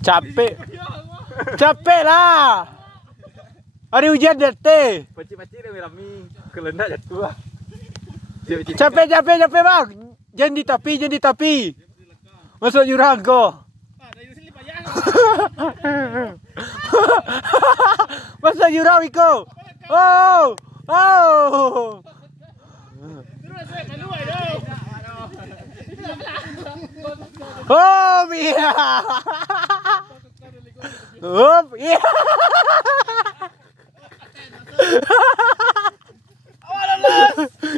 Capek. Capek lah. Hari hujan dete. Pacik-pacik dia rami. Kelendak jatuh. Capek bang. Jangan di tepi. Masuk jurang kau. Masuk jurang Iko. Oh. Oh, iya. Oh, iya.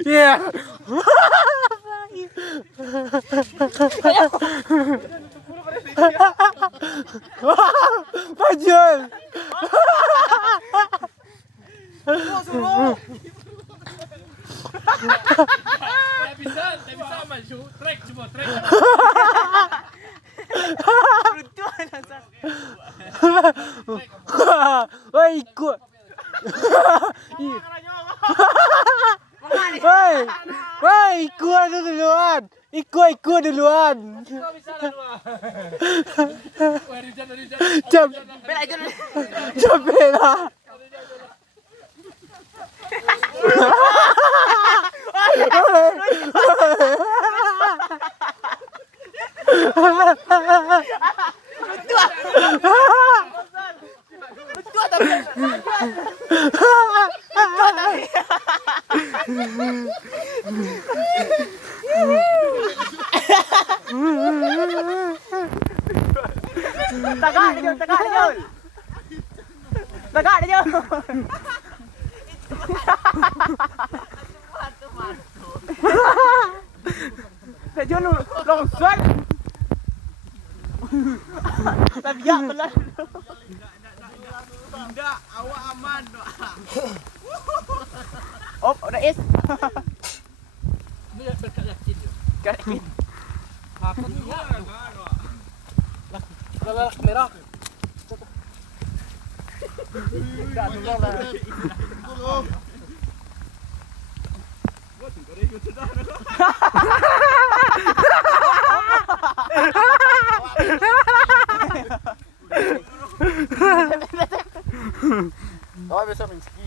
Iya. Pajul. Tak bisa maju. Trek. Oi, ikut. Woi, ikut duluan. Ikut duluan. Capek lah. Tagak dia. Nak jono longsor. Tak biar pelan. Tidak, awak aman. Oh, udah is. Dia berkat yakin dia. Yakin. Aku ni ya. Lah kamera. Tak tunggu lah. Kau besok main ski.